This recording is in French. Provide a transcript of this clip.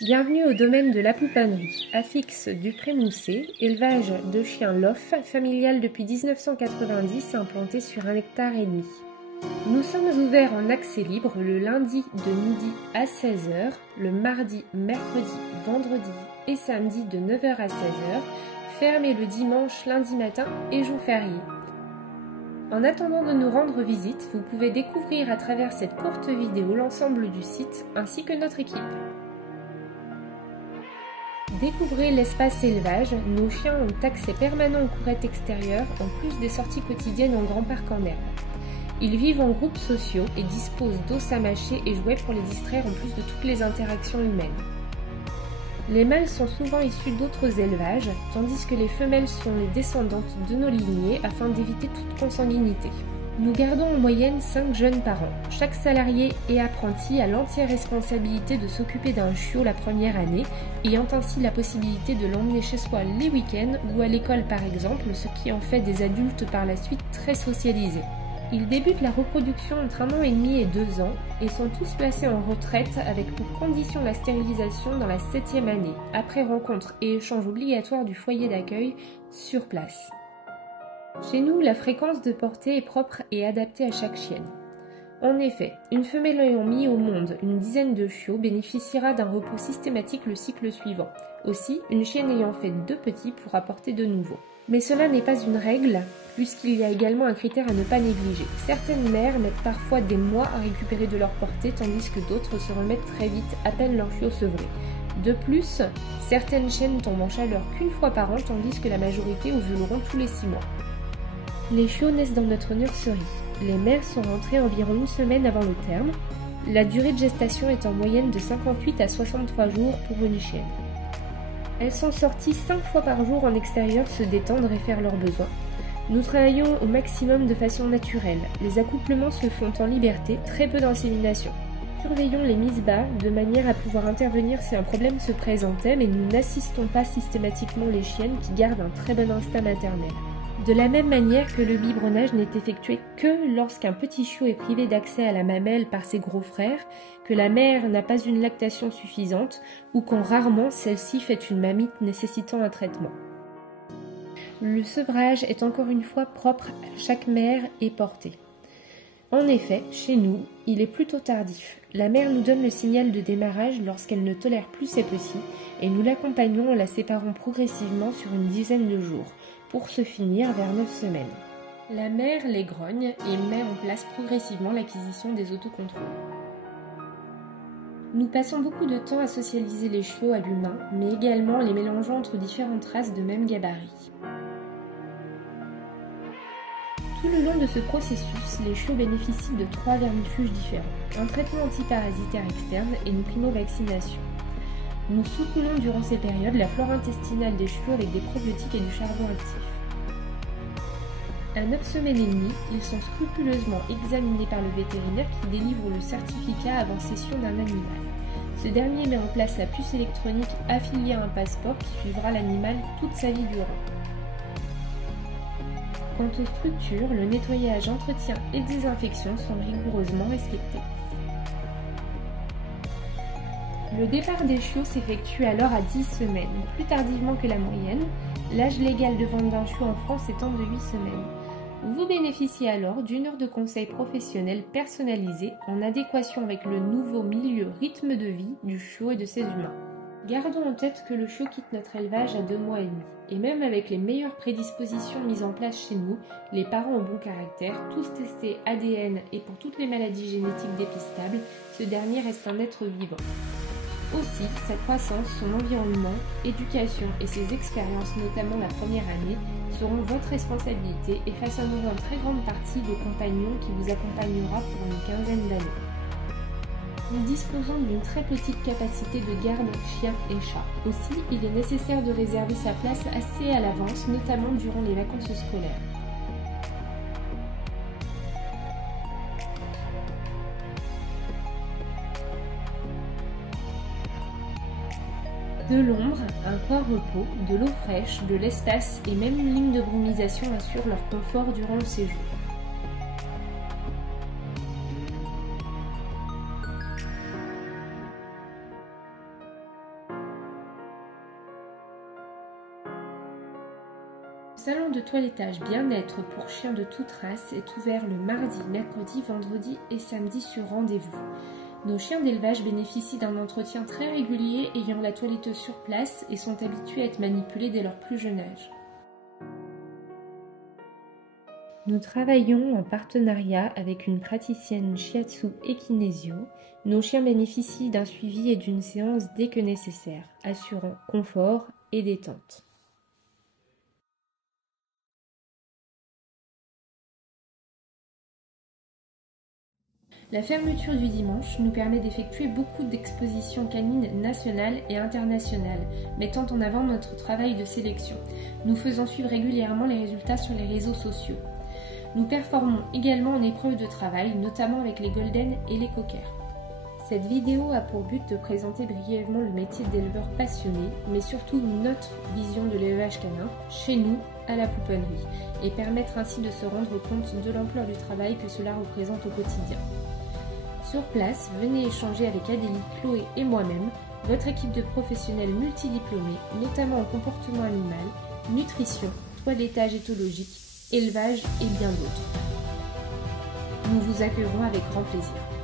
Bienvenue au domaine de la Pouponnerie, Afix du Prémoussé, élevage de chiens lof, familial depuis 1990, implanté sur 1,5 hectare. Nous sommes ouverts en accès libre le lundi de midi à 16 h, le mardi, mercredi, vendredi et samedi de 9 h à 16 h, fermés le dimanche, lundi matin et jours fériés. En attendant de nous rendre visite, vous pouvez découvrir à travers cette courte vidéo l'ensemble du site ainsi que notre équipe. Découvrez l'espace élevage, nos chiens ont accès permanent aux courettes extérieures en plus des sorties quotidiennes en grand parc en herbe. Ils vivent en groupes sociaux et disposent d'os à mâcher et jouets pour les distraire en plus de toutes les interactions humaines. Les mâles sont souvent issus d'autres élevages, tandis que les femelles sont les descendantes de nos lignées afin d'éviter toute consanguinité. Nous gardons en moyenne 5 jeunes par an. Chaque salarié et apprenti a l'entière responsabilité de s'occuper d'un chiot la première année, ayant ainsi la possibilité de l'emmener chez soi les week-ends ou à l'école par exemple, ce qui en fait des adultes par la suite très socialisés. Ils débutent la reproduction entre 1 an et demi et 2 ans et sont tous placés en retraite avec pour condition la stérilisation dans la 7e année, après rencontre et échange obligatoire du foyer d'accueil sur place. Chez nous, la fréquence de portée est propre et adaptée à chaque chienne. En effet, une femelle ayant mis au monde une dizaine de chiots bénéficiera d'un repos systématique le cycle suivant. Aussi, une chienne ayant fait 2 petits pourra porter de nouveaux. Mais cela n'est pas une règle, puisqu'il y a également un critère à ne pas négliger. Certaines mères mettent parfois des mois à récupérer de leur portée, tandis que d'autres se remettent très vite, à peine leur chiot sevré. De plus, certaines chiennes tombent en chaleur qu'une fois par an, tandis que la majorité ovuleront tous les 6 mois. Les chiots naissent dans notre nurserie. Les mères sont rentrées environ une semaine avant le terme. La durée de gestation est en moyenne de 58 à 63 jours pour une chienne. Elles sont sorties 5 fois par jour en extérieur se détendre et faire leurs besoins. Nous travaillons au maximum de façon naturelle. Les accouplements se font en liberté, très peu d'insémination. Surveillons les mises bas de manière à pouvoir intervenir si un problème se présentait, mais nous n'assistons pas systématiquement les chiennes qui gardent un très bon instinct maternel. De la même manière que le biberonnage n'est effectué que lorsqu'un petit chiot est privé d'accès à la mamelle par ses gros frères, que la mère n'a pas une lactation suffisante ou quand rarement celle-ci fait une mamite nécessitant un traitement. Le sevrage est encore une fois propre à chaque mère et portée. En effet, chez nous, il est plutôt tardif. La mère nous donne le signal de démarrage lorsqu'elle ne tolère plus ses petits et nous l'accompagnons en la séparant progressivement sur une dizaine de jours, pour se finir vers 9 semaines. La mère les grogne et met en place progressivement l'acquisition des autocontrôles. Nous passons beaucoup de temps à socialiser les chiots à l'humain, mais également les mélangeant entre différentes races de même gabarit. Tout le long de ce processus, les chiots bénéficient de 3 vermifuges différents, un traitement antiparasitaire externe et une primo-vaccination. Nous soutenons durant ces périodes la flore intestinale des chiots avec des probiotiques et du charbon actif. À 9 semaines et demie, ils sont scrupuleusement examinés par le vétérinaire qui délivre le certificat avant cession d'un animal. Ce dernier met en place la puce électronique affiliée à un passeport qui suivra l'animal toute sa vie durant. Quant aux structures, le nettoyage, entretien et désinfection sont rigoureusement respectés. Le départ des chiots s'effectue alors à 10 semaines, plus tardivement que la moyenne, l'âge légal de vente d'un chiot en France étant de 8 semaines. Vous bénéficiez alors d'une heure de conseil professionnel personnalisé en adéquation avec le nouveau milieu rythme de vie du chiot et de ses humains. Gardons en tête que le chiot quitte notre élevage à 2 mois et demi, et même avec les meilleures prédispositions mises en place chez nous, les parents au bon caractère, tous testés ADN et pour toutes les maladies génétiques dépistables, ce dernier reste un être vivant. Aussi, sa croissance, son environnement, éducation et ses expériences, notamment la première année, seront votre responsabilité et façonneront en très grande partie le compagnon qui vous accompagnera pour une quinzaine d'années. Nous disposons d'une très petite capacité de garde chien et chat. Aussi, il est nécessaire de réserver sa place assez à l'avance, notamment durant les vacances scolaires. De l'ombre, un coin repos, de l'eau fraîche, de l'espace et même une ligne de brumisation assurent leur confort durant le séjour. salon de toilettage bien-être pour chiens de toute race est ouvert le mardi, mercredi, vendredi et samedi sur rendez-vous. Nos chiens d'élevage bénéficient d'un entretien très régulier ayant la toiletteuse sur place et sont habitués à être manipulés dès leur plus jeune âge. Nous travaillons en partenariat avec une praticienne shiatsu et kinésio. Nos chiens bénéficient d'un suivi et d'une séance dès que nécessaire, assurant confort et détente. La fermeture du dimanche nous permet d'effectuer beaucoup d'expositions canines nationales et internationales, mettant en avant notre travail de sélection. Nous faisons suivre régulièrement les résultats sur les réseaux sociaux. Nous performons également en épreuve de travail, notamment avec les Golden et les Cockers. Cette vidéo a pour but de présenter brièvement le métier d'éleveur passionné, mais surtout notre vision de l'élevage canin, chez nous, à la Pouponnerie, et permettre ainsi de se rendre compte de l'ampleur du travail que cela représente au quotidien. Sur place, venez échanger avec Adélie, Chloé et moi-même, votre équipe de professionnels multidiplômés, notamment en comportement animal, nutrition, toilettage éthologique, élevage et bien d'autres. Nous vous accueillerons avec grand plaisir.